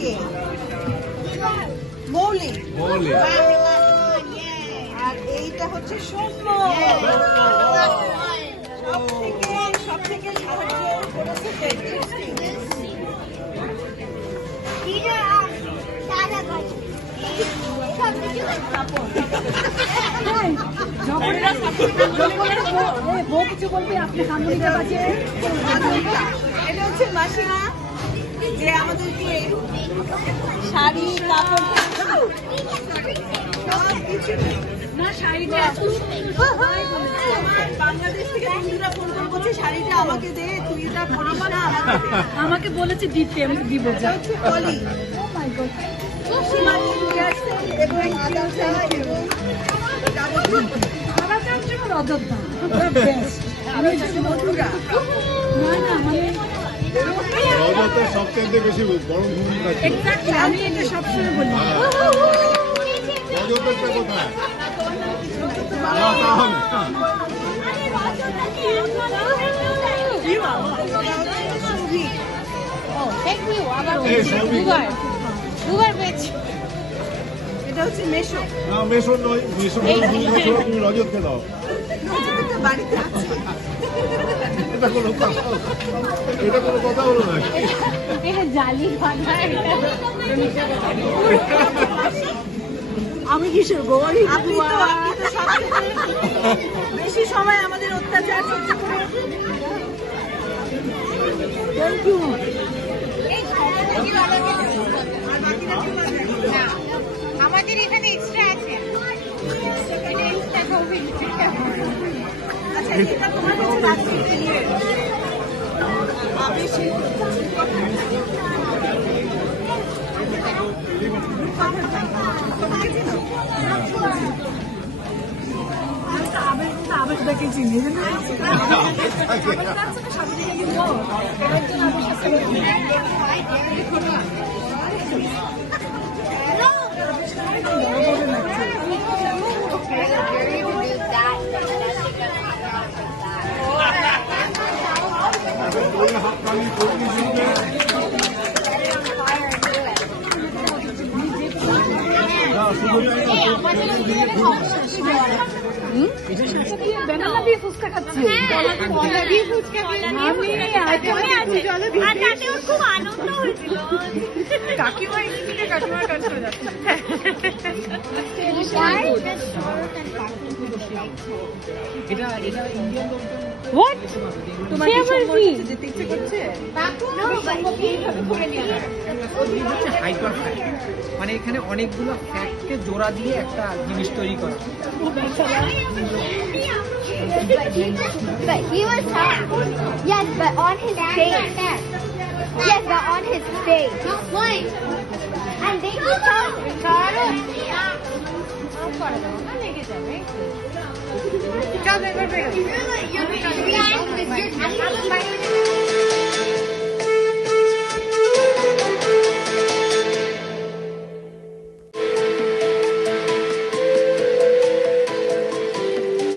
কে? মৌলি। আর এইটা হচ্ছে সৌম্য। সব থেকে সাহায্য করেছে এটা হচ্ছে মাসিমা যে আমাদেরকে শাড়ি কাপড় বাংলাদেশ থেকে বন্ধুরা ফোন করে বলছে শাড়িটা আমাকে দে, তুই এটা পরিস না। আমাকে বলেছে দিতে, আমি দিব। হচ্ছে পলি এবং আদার্সা এবং অযোধ্যা সবচেয়ে বেশি বড় ভূমিকা আমি এটা সবসময় বলি। অযোধ্যাটা কোথায়? এটা হচ্ছে মেশো। না মেশো নয়, মেশো তুমি রজতকে দাও। বাড়িতে আছে। এটা কোনো কথা হলো না। জালি আমি কিসের গোয়ারি? আপনি তো বেশি সময় আমাদের অত্যাচার সহ্য করে। Thank you. আমাদের এখানে এক্সট্রা আছে। আচ্ছা এটা তোমার কাছে রাখছি। বেশি আবেশটাকে চিনি না। বেনানা দিয়ে ফুচকা খাচ্ছি। খুব আনন্দ হয়েছিল। কাকিমা থেকে কাকিমার কাছে যাচ্ছে। মানে এখানে অনেকগুলো ফ্যাক্টকে জোড়া দিয়ে একটা জিনিস তৈরি করা। But he was yes, but on his face. Yes, but on his face. Not one. And they could tell Ricardo. You're